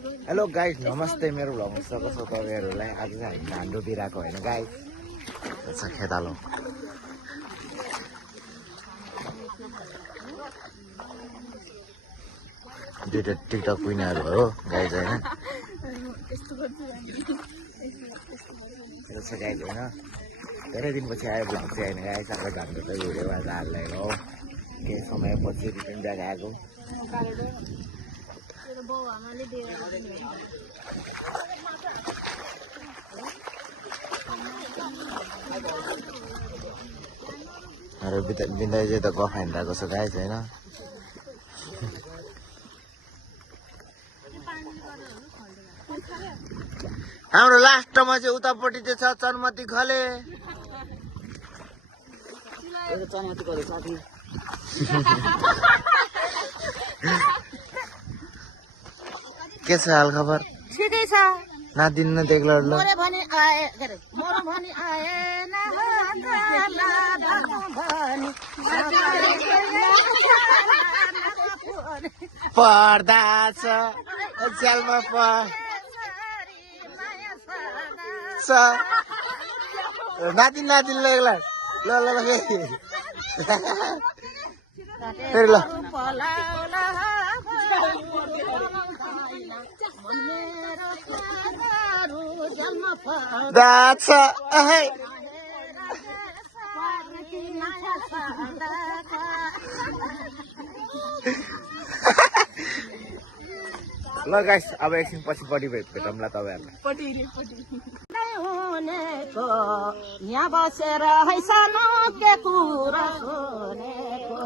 Hello guys, नमस्ते। मेरो भ्लगमा स्वागत छ तपाईहरुलाई। आज चाहिँ हामी धान रोपिरहेको होइन गाइस, छ खेतालो। दुईटा टिकटक क्विनहरु हो गाइस हैन। यो छ गाइस हैन। धेरै दिनपछि आयो भ्लग चाहिँ हैन गाइस। अब धान रोप्दै भिडियो हाल्दै हो। केही समयपछि रिटर्न ब्याक आएको। अरे बिन्दाई चाहिँ त गफ हानिरहेको छ गाइस हैन। हाम्रो लास्टमा चाहिँ उतापट्टि चाहिँ छ चनमती खले। चनमती खले साथी के छ हाल खबर? ठिकै छ। नादिन न देख्ला ल मोरे भनी आए गरे मोरे भनी आए न पर्दा छ च्यालमा नातिन नातिन लाग्ला ल ल ल फेरि ल दाछ ल गाइस, अब एकछिन पछि पट्टि भेटौँला तपाईँहरूलाई। यहाँ बसेर है सानो के कुरा सुनेको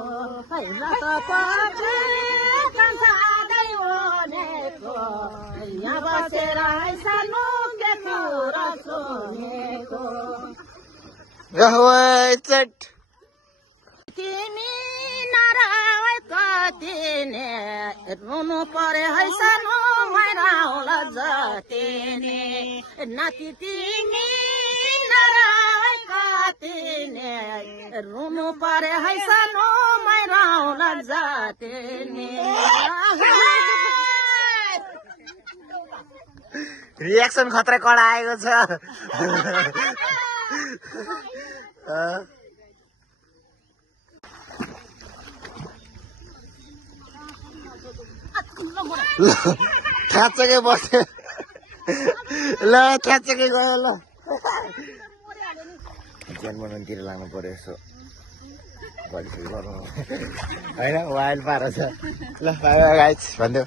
यहाँ बसेर है सानो के कुरा सुनेको तिमी नरावै कति ने रुनु परे है सानो मैराउला जति ने नाति तिमी नरावै कति ने रुनु परे है सानो मैराउला जति ने। रिएक्सन खतरा कडा आएको छ। ल ठ्याच्चकै बस्यो ल ठ्याच्चकै गयो ल ज्यान बनाउनुतिर लाग्नु पर्यो यसो गल्ती गर्नु होइन वाइल्ड पारो छ ल बाई बाई गाइस भन्देऊ।